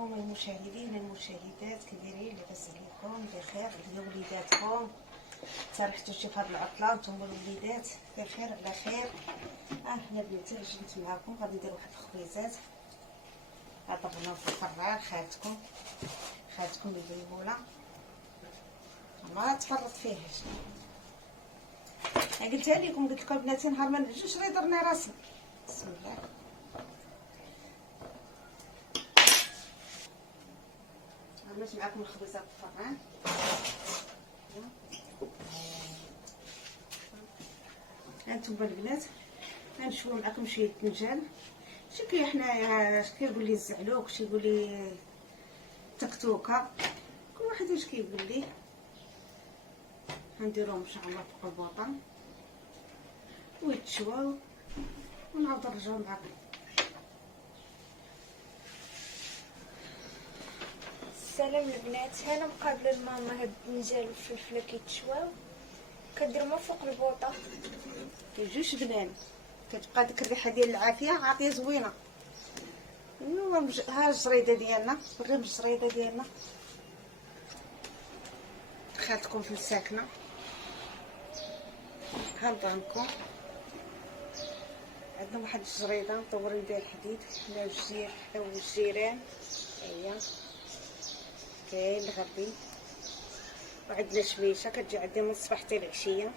عليكم المشاهدين المشاهدات، كي دايرين؟ لاباس عليكم؟ بخير عليا وليداتكم؟ ترحتوا شي فهاد العطله نتوما الوليدات؟ بخير على خير. حنا بناتي جيت معاكم غادي ندير واحد الخبيزات. هذا بنا في الفران خالتكم اللي جايبونا ما تفرط فيهاش. قلتها لكم، قلت لكم بناتي نهار ما نعجوش راه درنا راسنا. بسم الله. عملت معكم الخبيزات في الفران. هانتوما البنات غنشوفوا معكم شويه الدنجال. شي حنايا اش كيقول لي الزعلوك، شي يقول لي تكتوكه، كل واحد واش كيقول لي. غنديروهم ان شاء الله فوق البوطه ويتشواو ونعاود نرجعو معكم. السلام البنات، هنا مقابله لماما هاد الدنجال والفلفله كيتشواو كنديرهم فوق البوطه. كيجيوش بنان، كتبقى ديك الريحه ديال العافيه عاطيه زوينه. ايوا ها الجريده ديالنا، وريهم الجريده ديالنا. خالتكم في الساكنه، ها لبانكم عندنا واحد الجريده مطورين بها الحديد حنا والجيران. هي كاين الغربي، وعندنا شميشه كتجي عندي من الصباح حتى العشيه.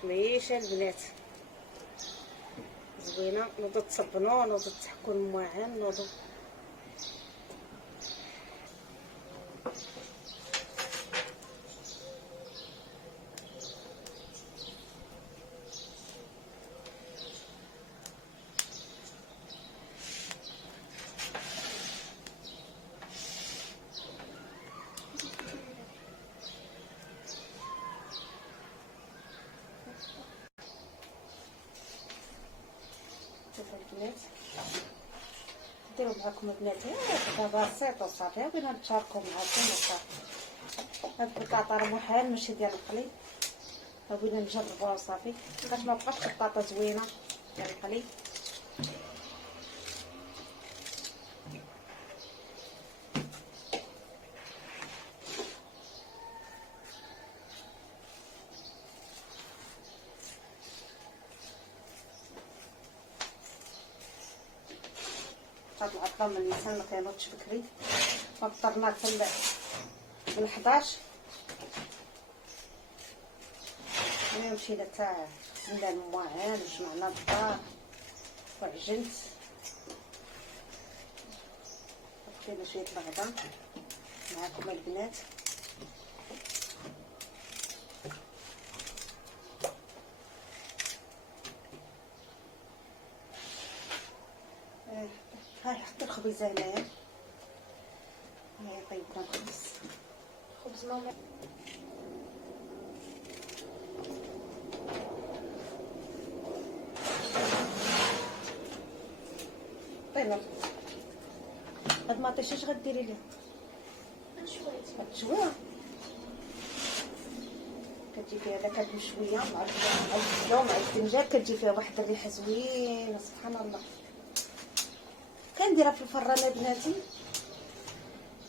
شميشه البنات زوينه، نوضو تصبنوا، نوضو تحكوا المواعن، نوضو البنات. نديرو معاكم البنات دابا بسيط وصافي، بغينا نتشاركو معاكم وصافي. هاد البطاطا راه محال ماشي ديال القلي، بغينا نجربوها وصافي باش ما بقاش بطاطا زوينه ديال القلي. هاد العطله من الانسان ما كينوضش بكري، ما فطرنا حتى من 11. انا مشينا حتى غسلنا المواعن وجمعنا الدار وعجنت. حطينا شويه الغدا معاكم البنات. هاي حط الخبيزه هنايا. هاي طيبنا خبز ماما طيب هاد المطيشه اش غديري ليها؟ غتشويها، كتجي فيها داك المشويه مع الفلفله مع الدنجال، كتجي فيها واحد الريحه زوينه سبحان الله. كنديرها في الفران بناتي.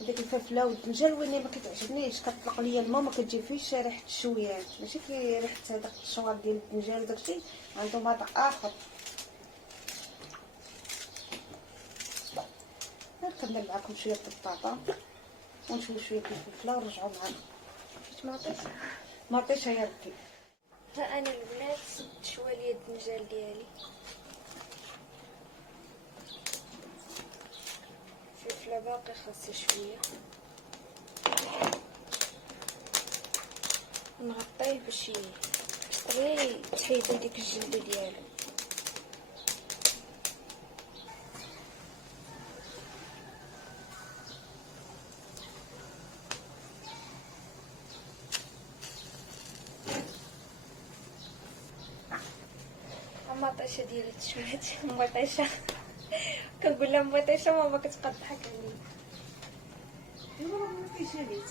ديك الفلفله والدنجال ويني ما كتعجبنيش، كتطلق ليا الماء ما كتجي فيهش ريحه الشويات، ماشي كي ريحه داك الشوار ديال الدنجال وداكشي، عنده مذاق اخر. نكمل معكم شويه البطاطا ونشوي شويه الفلفله ونرجعوا معنا. مطيشه يا ربي. ها انا البنات شويه ليا الدنجال ديالي، الفلفله باقي خاصها شويه، نغطيه باش يطري تحيدو ديك الجلده ديالو. المطيشه ديالي تشوات مطيشه كنقول لها مطيشه ماما كتبقى تضحك عليا. ايوا راه مطيشه ليت.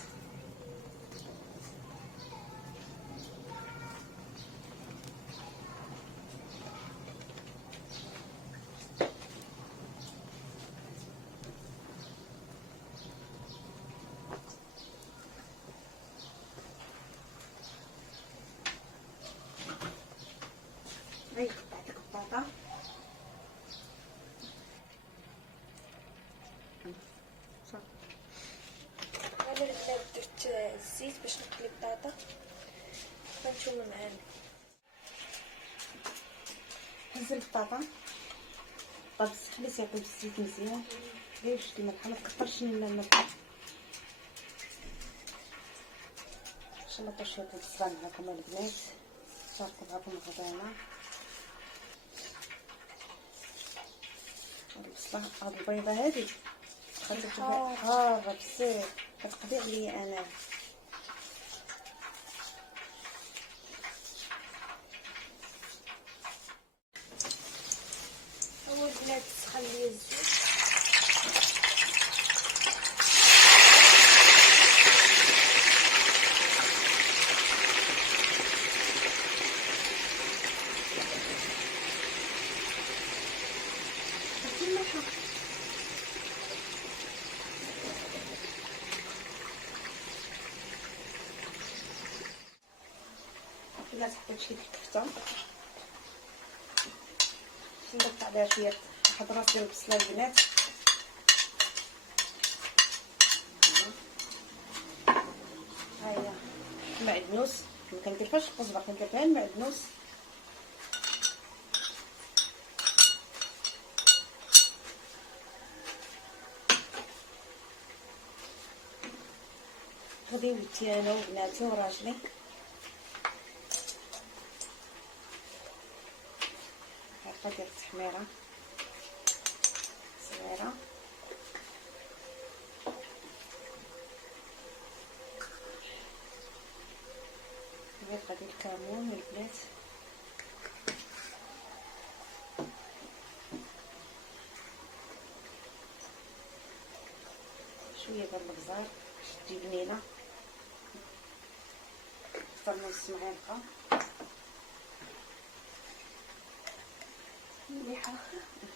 نتوما معانا. هز البطاطا طاب السحلي سيطيب الزيت مزيان، ديري شويه الملحه، ما تكثرش من الملحه باش ما طيبش البصله معاكم البنات. شاركوا معاكم الغدانه. البصله هاد البيضه هادي خاصها تبقى حاره بزاف، كتقضي عليا انا. اول بنات تسخن ليا الزيت. البنات حطيت شويه الكفته، نضيف عليها شويه واحد راس ديال البصله البنات. ها هي معدنوس، ما كندير فيهاش القزبر، كندير فيها المعدنوس. غادي ولدتي انا وبناتي وراجلي. عرفه ديال التحميره صغيره. عرفه ديال الكمون البنات، شويه ديال البزار باش تجي بنينه. اخترنا نص معلقه مليحه.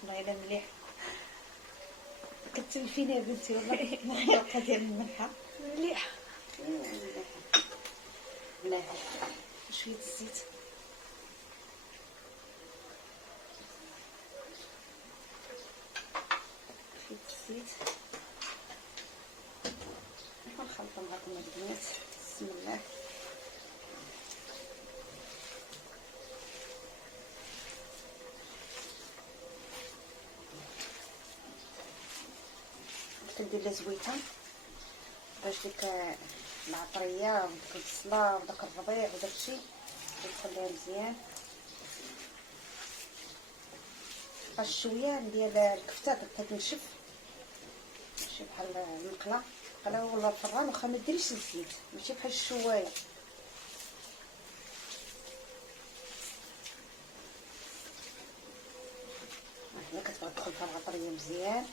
والله الا مليح. كتلفيني يا بنتي والله. معلقه ديال الملحه مليحه. مليحه. شويه الزيت، شويه الزيت. نخلطو معكم البنات. بسم الله. كندير لها زويته باش ديك العطريه وديك البصله وداك الربيع وداكشي يدخل ليها مزيان. باش شويه ديال الكفته كتنشف ماشي بحال المقله ولا الفران، واخا ما ديريش الزيت ماشي بحال الشوايه. هنا كتبغي تدخل فيها العطريه مزيان.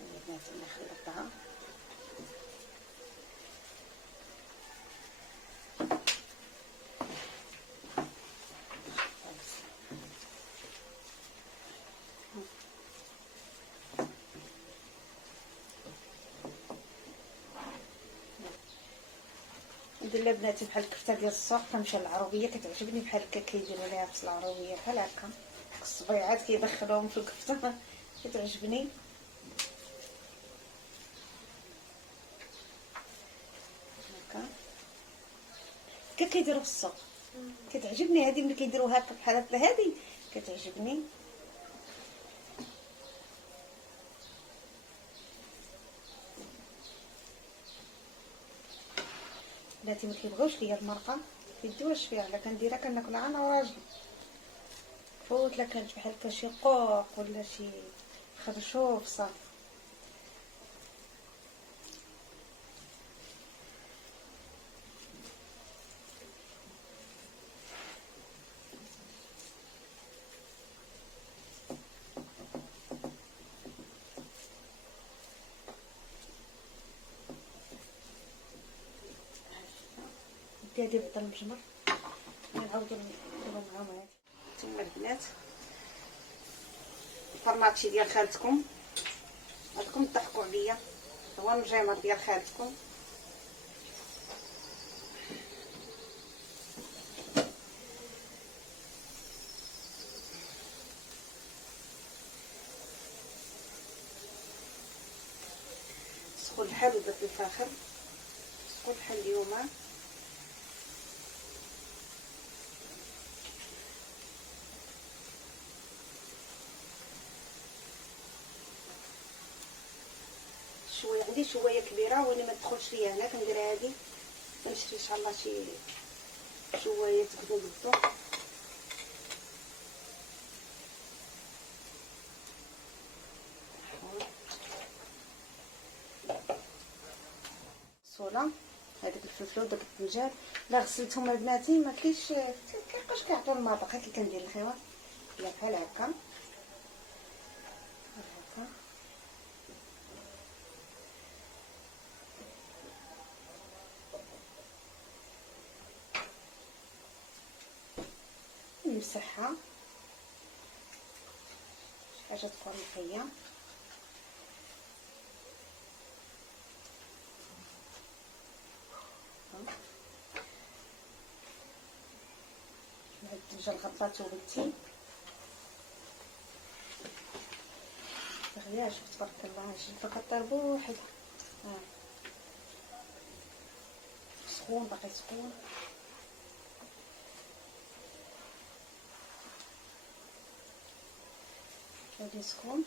البنات انا خلطتها ندير لها بناتي بحال الكفته ديال السوق. كنمشي للعروبيه كتعجبني بحال هكا، كيديروا ليها في العروبيه بحال هكا الصبيعات كيدخلوهم في الكفته كتعجبني هكا كيديروا في السوق. كتعجبني هذه ملي كيديروها هكا بحال هكا، هذه كتعجبني. بناتي ما كيبغيوش ليا المرقه، كيديوهاش فيها. لا كنديرها كناكلها انا وراجلي. فوت لا كانت بحال هكا شي قوق ولا شي خرشوف صافي. هادي بعدا المجمر نعاودو نديرو معاهم. هادي نتوما البنات الطرماطشي ديال خالتكم، هادكم تضحكوا عليا، هو المجمر ديال خالتكم. سخون الحال ودرت الفاخر، سخون الحال اليوم شويه، عندي شويه كبيره وانا ما تدخلش فيها هنا، كندير هذه كنشري ان شاء الله شي شويه تكون بالضو. صولا هذيك الفلفل وداك الطنجان لا غسلتهم البناتي، ما كيبقاش كيعطيو المذاق. كي كندير الخيوط بحال هكا نمسحها شي حاجه تكون نقيه. هاد الدجاج غطاتو بالتين غير شوف تبارك الله الجلفه كطير بوحدها. سخون باقي سخون. هادي سخون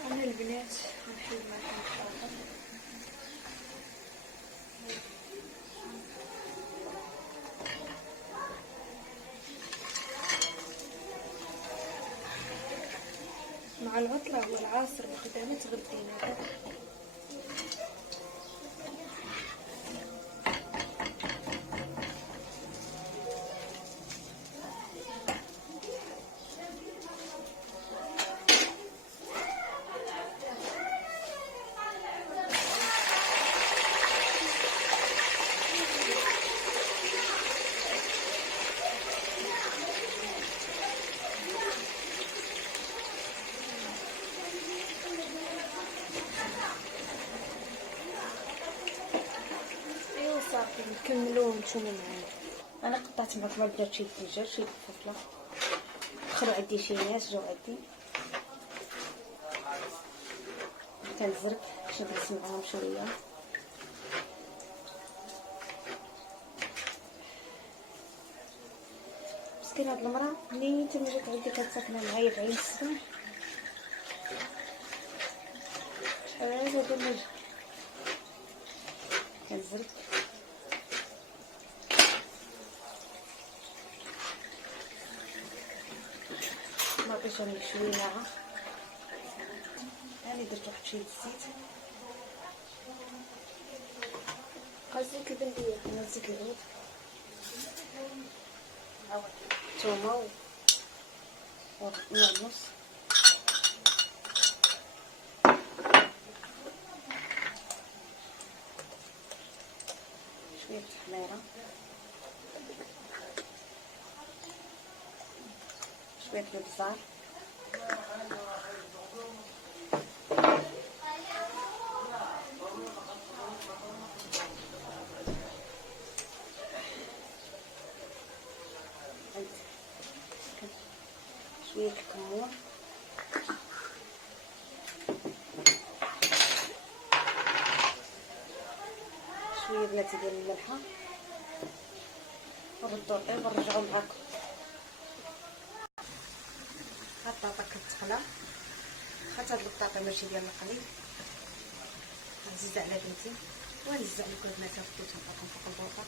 انا البنات غنحيد معكم الطاقه. مع العطله والعصر وخدامه تغدينا. صافي نكملو نتوما معايا. انا قطعت معكم البنات شي الدجاج شي الفلفله، دخلوا عندي شي ناس جاو عندي كنزرب باش نجلس معاهم شويه. مسكينه هاد المراه ملي تما جات عندي كانت ساكنه معايا في عين السمح، شحال هذا ما جا كنزرب. ما بغيتش نشوي معها، انا درت واحد شويه الزيت قصدي كيف ندير انا زيت العود ثومه ونص شويه التحميره شويه الابزار شويه الكمون شويه بناتي ديال الملحه ونردو الطيب ونرجعو معاكم. هاد البطاطا كتقلى، خاطر هاد البطاطا ماشي ديال القلي، غنزيد على بنتي ونزع لكم البنات خديتهم معاكم فوق البوطه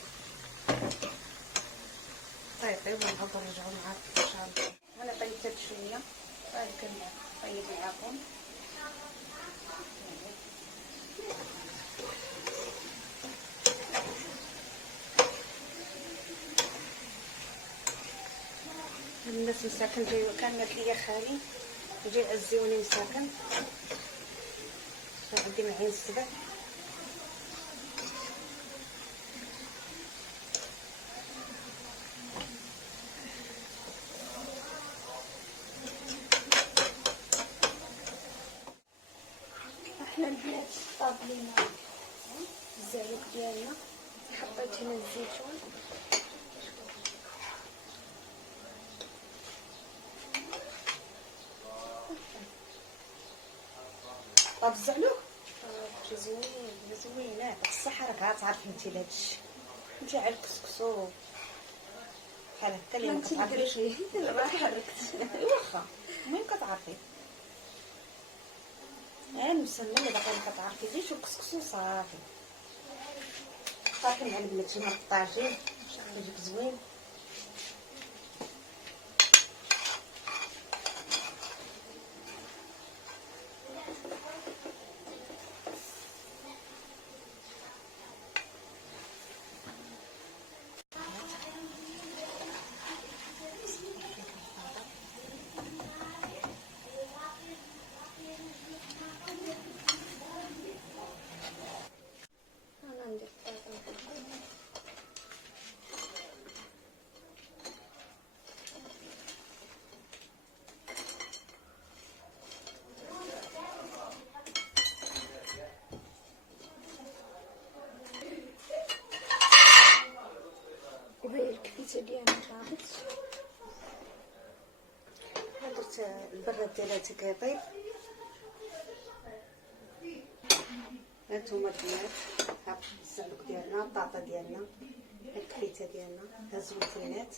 طيب ونعاودو نرجعو معاكم ان شاء الله. انا طيبت هاد شويه غادي كنطيب معاكم. الناس مساكن جاي كان قالت لي خالي جاي عزيوني مساكن عندي معين السبع. احنا البنات طابلين الزعلوك ديالنا، حطيت هنا الزيتون طاب الزعلوك زوين زوينات بصح راك عارفه انت هادشي نجي على الكسكسو بحال هكا اللي ما انت كتعرفيش. درتي دابا حركت. واخا المهم كتعرفي المسمى اللي باقي ما كتعرفيش وكسكسو صافي. صافي مع البنات مع الطاجين باش يجيك زوين. انا ندير الطاجين. وهي الكفيته ديالي طابت. درت البراد ديالها كيطيب. هانتوما البنات ها السلوك ديالنا، البطاطا ديالنا، الكفيته ديالنا، ها الزويتينات.